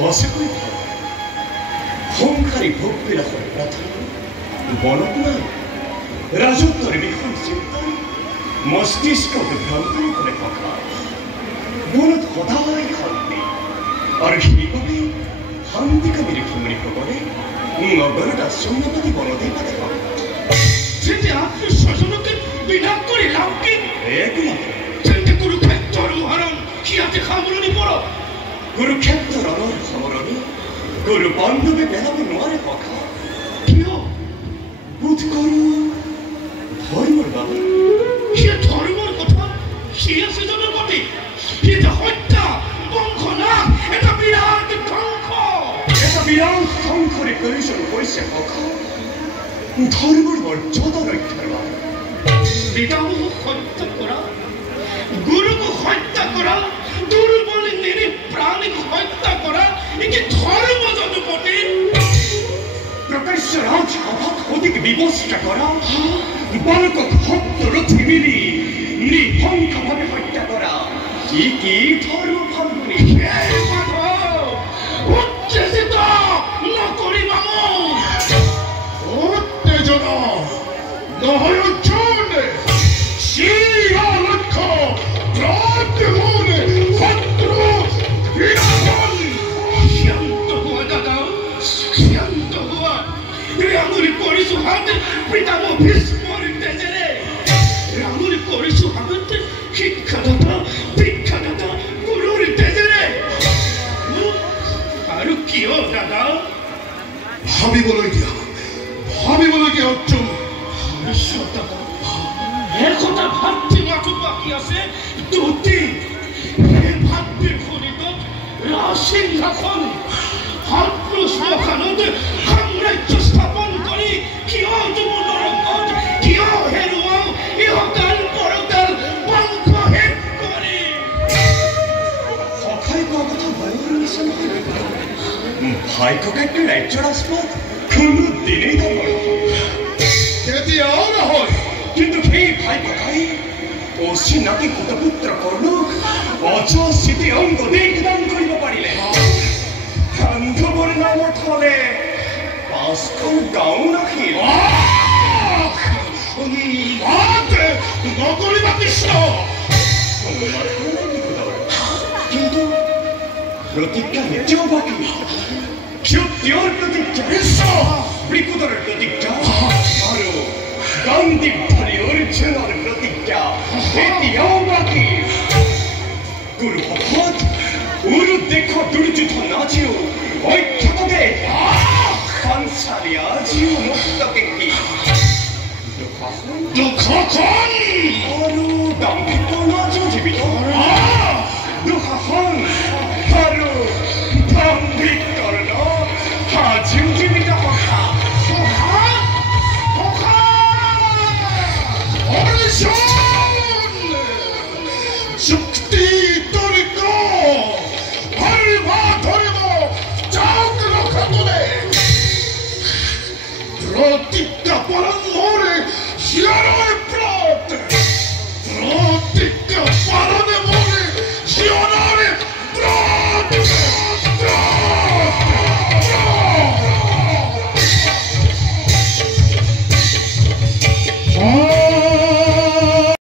সঁচাকৈ ভাল সংসাৰী ভোগবিলাকৰ প্ৰাৰ্থনা মনত নাই ৰাজত্বৰ বিষয় চিন্তাই মস্তিষ্ক বিভ্ৰান্তি কৰে থকা মনত সদায় শান্তি আৰু সেইবাবে শান্তিকামী ঋষিমুনিসকলে নগৰত আশ্ৰম পাতি বনদেই পাতে যেতিয়া আত্মীয় স্বজনকে বিনাশ কৰি লাভ কি একো নহয় তেন্তে কুৰুক্ষেত্ৰৰ উদাহৰণ সিহঁতে সামৰণি পৰক কুৰুক্ষেত্ৰ ৰণৰ সামৰণি গুৰু বান্ধৱে পেলাব নোৱাৰে সখা কিয় বোধ কৰো ধৰ্মৰ বাবে সিয়ে ধৰ্মৰ কথা সিয়ে চিজনৰ প্ৰতি সিয়ে হত্যা বংশনাশ এটা বিৰাট ধ্বংস এটা বিৰাট ধ্বংসৰে প্ৰয়োজন হৈছে সখা ধৰ্মৰ মৰ্যাদা ৰক্ষাৰ বাবে পিতামহক হত্যা কৰা গুৰুক হত্যা কৰা দুৰ্বল নিৰীহ প্ৰাণীক হত্যা কৰা একে ধৰ্ম যদুপতি প্ৰকাশ্য ৰাজসভাত অধিক ব্যৱস্থা কৰা বালকক শব্দৰথি মিলি নিঃশংসভাৱে হত্যা কৰা কি কি ধৰ্ম ভালগুৰি উত্তেজিত নকৰিবা উত্তেজনা নহয় অৰ্জুন চিৰা লক্ষ্য প্ৰাপ্তিমূলে শত্ৰু বিনাশন শান্ত হোৱা দাদা শান্ত হোৱা ৰাঙুৰি কৰিছো হাতে পিতামহ ভীষ্মৰ তেজেৰে ৰাঙুৰি কৰিছো হাতে শিক্ষাদাতা ভিক্ষাদাতা গুৰুৰ তেজেৰে আৰু কিয় দাদা ভাবিবলগীয়া অৰ্জুন একতা ভাতৃ মাথো বাকী আছে দুটি সেই ভাতৃৰ খনিতত ৰাজসিংহাসন শত্ৰু শ্মশানত সাম্ৰাজ্য স্থাপন কৰি কিয় তোমাৰ নৰকত কিয় হেৰুৱাও ইহকাল পৰকাল বংশ শেষ কৰি সখাই কোৱা কথা ভয়ৰ নিচিনা ভাই ককাইটো ৰাজ্যৰ আস্পদ কোনো দিনেই নহয় তেতিয়াও নহয় কিন্তু সেই ভাই ককাই অচিনাকি পুত্ৰ কৰ্ণক অজস্ৰিতি অংগ দেশদান কৰিব পাৰিলে গান্ধৱৰ নামত হলে ৫খন গাঁও নাছিল নকৰিবা কৃষ্ণ কিন্তু প্ৰতিজ্ঞা এতিয়াও বাকী ক্ষত্ৰিয়ৰ প্ৰতিজ্ঞা বৃকুদৰ প্ৰতিজ্ঞা আৰু গান্ধীধাৰী অৰ্জুনৰ প্ৰতিজ্ঞা এতিয়াও বাকী গুৰুভকত উৰু দেশ দুৰ্যোধন আজিও অক্ষতকে পাঞ্চালী আজিও মস্তকে কি দুঃখখন আৰু দাম্ভিক আজিও জীৱিত দুঃশাসন আৰু দাম্ভিক কৰ্ণ আজিও জীৱিত সখা অৰ্জুন